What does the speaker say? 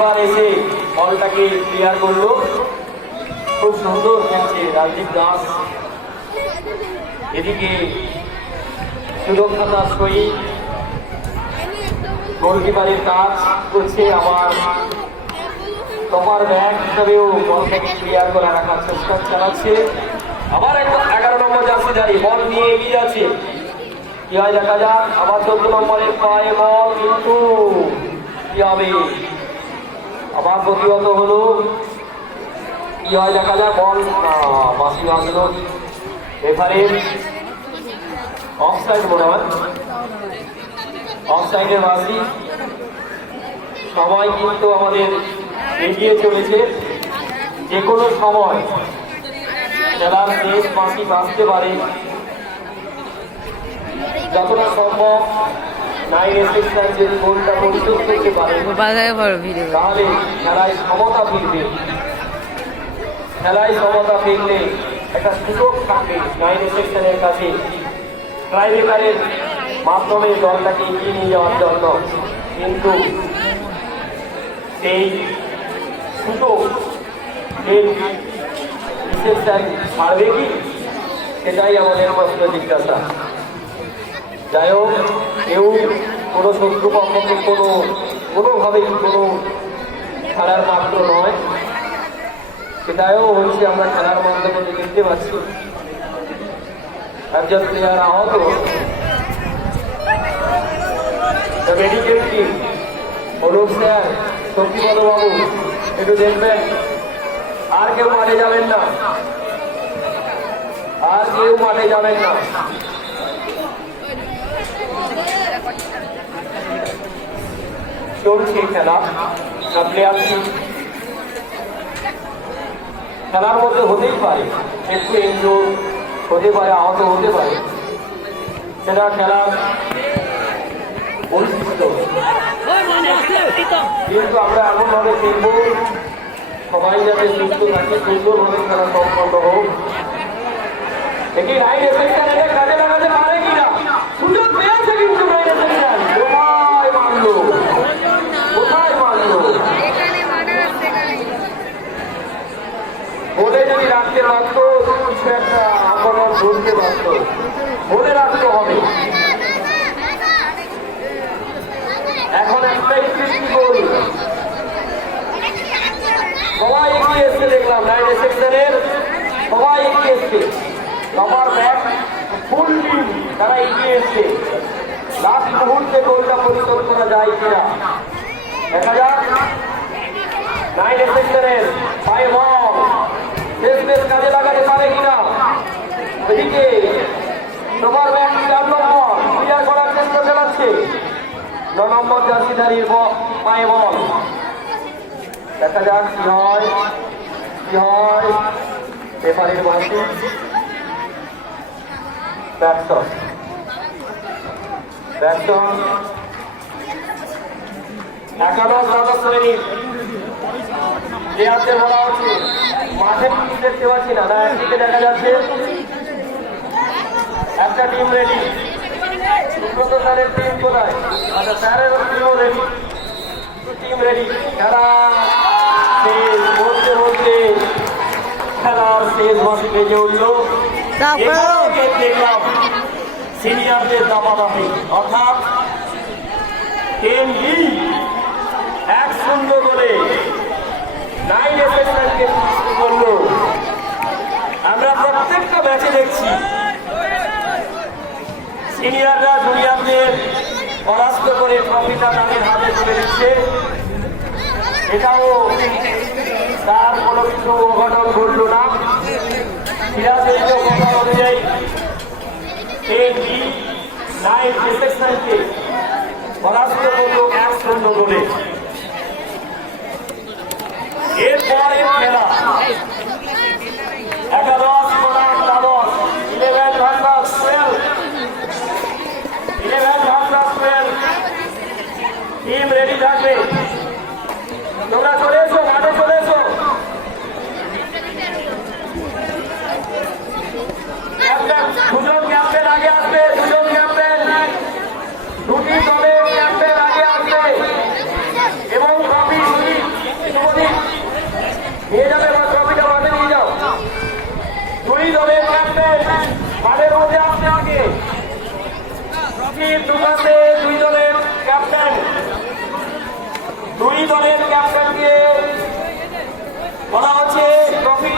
Goalkeeper এসে বলটাকে clear করলো। খুব সুন্দর খেলছে রাজদীপ দাস। এদিকে সুরক্ষাতার সহিত গোলকিপারের কাজ করছে, আবার টপার ব্যাগ হিসাবেও বলটাকে ক্লিয়ার করে রাখার চেষ্টা চালাচ্ছে। আবার 11 নম্বর জার্সিধারী বল নিয়ে এগিয়ে যাচ্ছে, কি হয় দেখা যাক। আবার 14 নম্বরের পায়ে বল, কিন্তু কি হবে, আবার প্রতিহত হলো, কি হয় দেখা যাক। বল বাসি ভাঙলো, রেফারির অফসাইড মনে হয়, অফসাইডের বাসি। সময় কিন্তু আমাদের এগিয়ে চলেছে, যে কোনো সময় খেলার শেষ বাঁশি বাঁচতে পারে। যতটা সম্ভব 9 এসেক্সন যদি গোলটা পরিশোধ করতে পারে তাহলে খেলায় সমতা ফিরবে। খেলায় সমতা ফিরলে একটা সুযোগ থাকবে 9 এসেক্সনের কাছে ট্রাইব্রেকারের মাধ্যমে দলটাকে এগিয়ে নিয়ে যাওয়ার জন্য। কিন্তু সেই সুযোগ ছাড়বে কি, সেটাই আমাদের প্রশ্ন জিজ্ঞাসা। যাই হোক, কেউ কোনো শত্রুপক্ষকে কোনোভাবেই কোনো খেলার পাত্র নয়, সেটাও হচ্ছে আমরা খেলার মাধ্যমে দেখতে পাচ্ছি। একজন প্লেয়ার আহত, medical team Anup sir, Shaktipada বাবু একটু দেখবেন। আর কেউ মাঠে যাবেন না, আর কেউ মাঠে যাবেন না। চলছে খেলা, প্লেয়ারটি খেলার মধ্যে হতেই পারে, একটু ইনজুর হতে পারে, আহত হতে পারে, সেটা খেলার পরিস্থিতি। কিন্তু আমরা এমনভাবে খেলব সবাই যাতে সুস্থ থাকে, সুন্দরভাবে খেলা সম্পন্ন হোক। এটি 9 এসেক্সন কাজে লাগাতে পারে কিনা, সুযোগ পেয়েছে কিন্তু 9 এসেক্সন। কোথায় মারলো, কোথায় মারলো, বলে যদি রাখতে পারত, কিছু একটা আক্রমণ ধরতে পারত, বলে রাখতে হবে। এখন একটাই গোল, সবাই এগিয়ে এসছে, দেখলাম 9 এসেক্সনের সবাই এগিয়ে এসছে। আমার ব্যাগ ফুল টিম তারা এগিয়ে এসছে। লাস্ট মুহূর্তে গোলটা পরিশোধ করা যায় কিনা দেখা যাক। 9 এসেক্সনের পায়ে বল শেষ বেশ কাজে লাগাতে পারে কিনা। এদিকে তোমার ব্যাগ 4 নম্বর ক্লিয়ার করার চেষ্টা চালাচ্ছে। 9 নম্বর জার্সিধারীর পায়ে বল, দেখা যাক কি হয়, কি হয়। রেফারির বাঁশি, ব্যাটসন, ব্যাটসন 11 শ্রেণীর প্লেয়ারদের বলা হচ্ছে। মাঠে দেখতে পাচ্ছি না, একদিকে দেখা যাচ্ছে একটা টিম রেডি। সুব্রত স্যারের টিম কোথায়? আচ্ছা, স্যারের টিমও রেডি, টিম রেডি। খেলা শেষ বলতে বলতে খেলার শেষ বাঁশি বেজে উঠল। দেখলাম সিনিয়রদের দাপাদাপি, অর্থাৎ টিম বি 1-0 গোলে 9 এসেক্সনকে করল। আমরা প্রত্যেকটা ম্যাচে দেখছি সিনিয়ররা জুনিয়রদের পরাস্ত করে ট্রফিটা তাদের হাতে তুলে দিচ্ছে। এটাও তার কোনো কিছু অঘটন ঘটল না। সিরাজের কথা অনুযায়ী 9 এসেক্সনকে পরাস্ত করল 1-0 গোলে। এরপরে খেলা 11 বনাম 12, 11 ভার্সাস 12, 11 ভার্সাস 12। টিম রেডি থাকবে, তোমরা চলে এসো, মাঠে চলে এসো। দুজন ক্যাপ্টেন আগে আসবে, দুজন ক্যাপ্টেন, দুটি দলের ক্যাপ্টেন আগে আসবে এবং ট্রফি নিয়ে যাবে এবার ট্রফিটা মাঠে নিয়ে যাও। দুই দলের ক্যাপ্টেন মাঠের মধ্যে আসতে আগে ট্রফির ঢুকাতে দুই দলের ক্যাপ্টেনকে বলা হচ্ছে ট্রফি